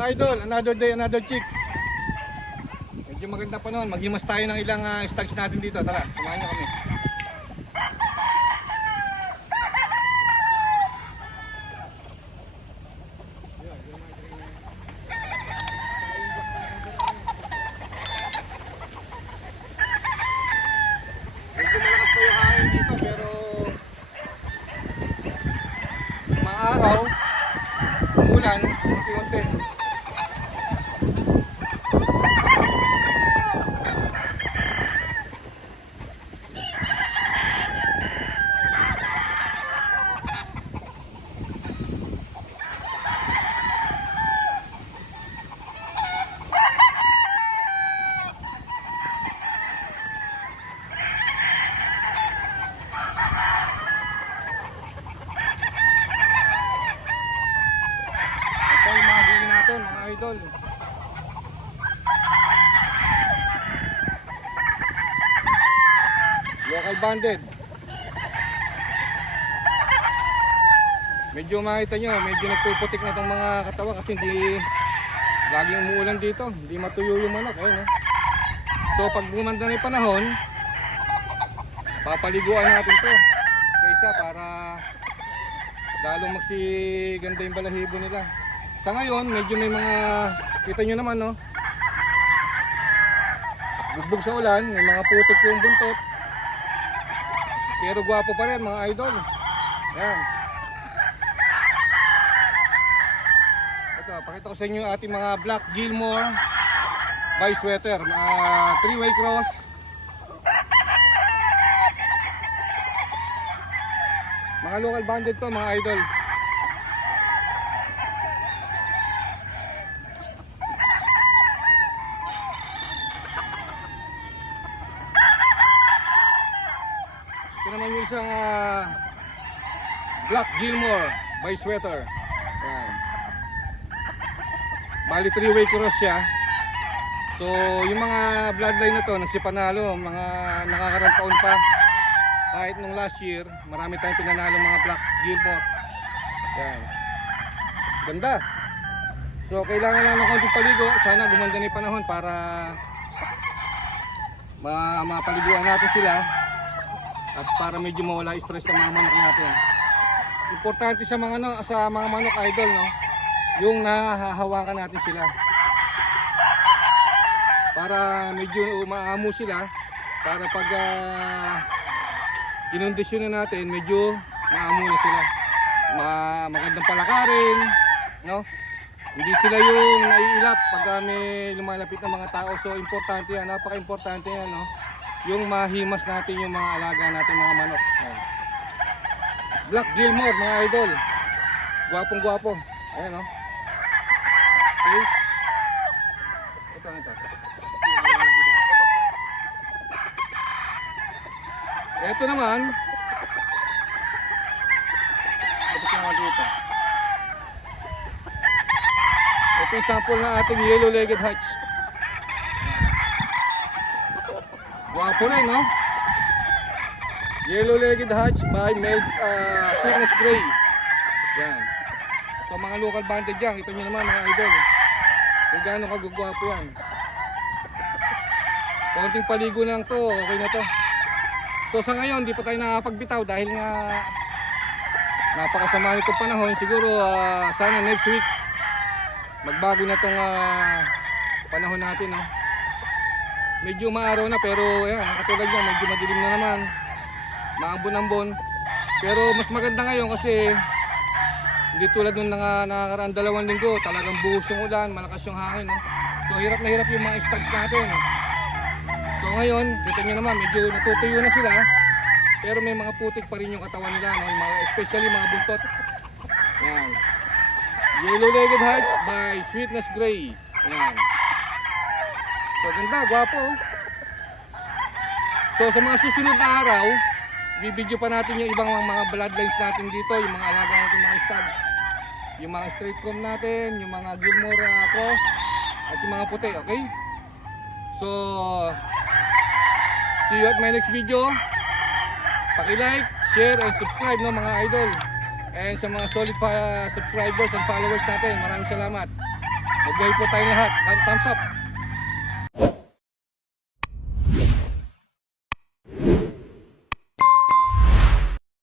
mga idol, another day, another chicks. Medyo maganda pa noon. Maghimas tayo ng ilang ah, stags natin dito. Tara, samahan niyo kami. Medyo malakas pa yung hangin dito pero mga araw, umulan, unti-unti. Ito yung mga gawin natin, mga idol. Local banded. Medyo makita nyo, medyo nagpuputik na itong mga katawan kasi hindi laging umuulan dito. Hindi matuyo yung manok. Ayun, oh. So pag gumanda na yung panahon, papaliguan natin to sa isa para lalong magsiganda yung balahibo nila. Sa ngayon, medyo may mga, kita nyo naman, no? Bugbog sa ulan, may mga putik yung buntot. Pero gwapo pa rin, mga idol. Ayan. Ito, pakita ko sa inyo yung ating mga Black Gilmore by sweater. Mga three-way cross. Mga local banded to, mga idol. Isang ah, Black Gilmore by Sweater. Yan. Bali three-way cross siya. So, yung mga bloodline na to, nagsipanalo, mga nakakarang taon pa. Kahit nung last year, marami tayong pinanalo mga Black Gilmore. Yan. Ganda. So, kailangan lang ng konting paligo. Sana gumanda yung panahon para ma mapaliguan natin sila at para medyo mawala stress ng mga manok natin. Importante sa mga ano, sa mga manok idol no, yung nahahawakan natin sila. Para medyo umaamo sila para pag uh, kinondisyon na natin, medyo maamo na sila. Ma magandang palakarin, no? Hindi sila yung naiilap pag ah, may lumalapit ng mga tao. So importante yan, napaka-importante yan, no? Yung mahimas natin yung mga alaga natin mga manok. Black Gilmore, mga idol. Gwapong gwapo. Ayan, no? Okay. Ito, ito. Ito naman. Ito naman dito. Ito yung sample ng ating yellow-legged hatch. Gwapo rin, no? Yellow-legged hatch by Mel's uh, Sweetness Gray. Yan. So mga local banded yan, kita nyo naman mga idol. Kung gaano kagugwapo yan. Konting paligo lang to, okay na to. So sa ngayon, di pa tayo nakapagbitaw dahil nga napakasama nitong panahon. Siguro ah, sana next week magbago na tong ah, panahon natin. No? Medyo maaraw na pero ayan, katulad niya, medyo madilim na naman. Maambon-ambon. Pero mas maganda ngayon kasi hindi tulad nung naka, nakakaraan dalawang linggo, talagang buhos yung ulan, malakas yung hangin. No? So hirap na hirap yung mga stags natin. So ngayon, kita nyo naman, medyo natutuyo na sila. Pero may mga putik pa rin yung katawan nila, no? Mga, especially mga buntot. Yan. Yellow-legged hearts by Sweetness Gray. Yan. So ganda, gwapo. oh. So sa mga susunod na araw, bibidyo pa natin yung ibang mga bloodlines natin dito, yung mga alaga natin mga stag. Yung mga straight comb natin, yung mga Gilmore uh, cross, at yung mga puti, okay? So, see you at my next video. Paki-like, share, and subscribe no mga idol. And sa mga solid pa subscribers and followers natin, maraming salamat. Mabuhay po tayong lahat. Thumbs up.